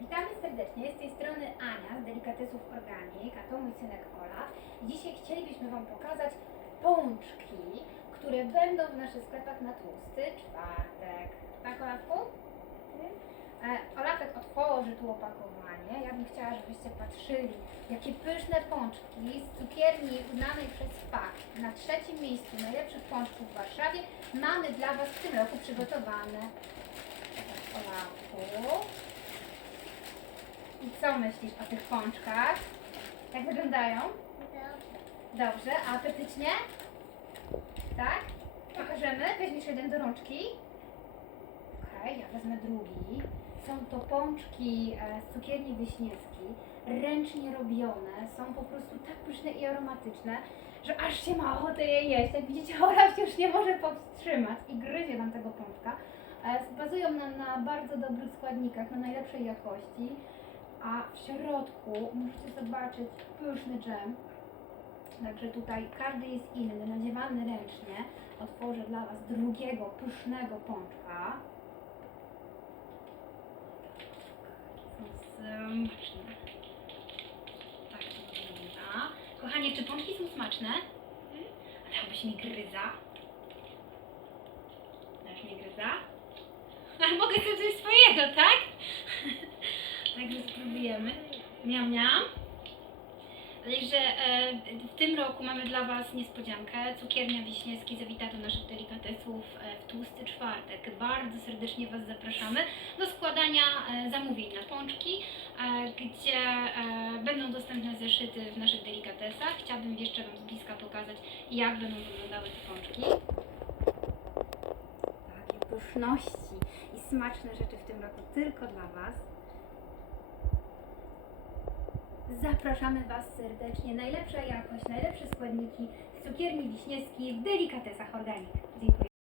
Witamy serdecznie, z tej strony Ania z Delikatesów Organik, a to mój synek Olaf. Dzisiaj chcielibyśmy Wam pokazać pączki, które będą w naszych sklepach na tłusty czwartek. Tak, Olafku? E, Olafek otworzy tu opakowanie. Ja bym chciała, żebyście patrzyli, jakie pyszne pączki z cukierni uznanej przez FAK na trzecim miejscu najlepszych pączków w Warszawie mamy dla Was w tym roku przygotowane. I co myślisz o tych pączkach? Jak wyglądają? Dobrze. Dobrze, a apetycznie? Tak? Pokażemy? Weźmiesz jeden do rączki. Okej, ja wezmę drugi. Są to pączki e, z cukierni wiśniewskiej, ręcznie robione. Są po prostu tak pyszne i aromatyczne, że aż się ma ochotę je jeść. Jak widzicie, Olaf się już nie może powstrzymać i gryzie nam tego pączka. E, Bazują na, na bardzo dobrych składnikach, na najlepszej jakości. A w środku możecie zobaczyć pyszny dżem. Także tutaj każdy jest inny, nadziewany ręcznie. Otworzę dla Was drugiego pysznego pączka. Są smaczne. Tak to wygląda. Kochanie, czy pączki są smaczne? A dałbyś mi gryza? Dasz mi gryza? Ale mogę sobie coś swojego, tak? Także spróbujemy. Miam, miam. Także e, w tym roku mamy dla Was niespodziankę. Cukiernia Wiśniewski zawita do naszych delikatesów e, w tłusty czwartek. Bardzo serdecznie Was zapraszamy do składania e, zamówień na pączki, e, gdzie e, będą dostępne zeszyty w naszych delikatesach. Chciałabym jeszcze Wam z bliska pokazać, jak będą wyglądały te pączki. Takie pyszności smaczne rzeczy w tym roku tylko dla Was. Zapraszamy Was serdecznie. Najlepsza jakość, najlepsze składniki w cukierni wiśniewskiej w delikatesach organik. Dziękuję.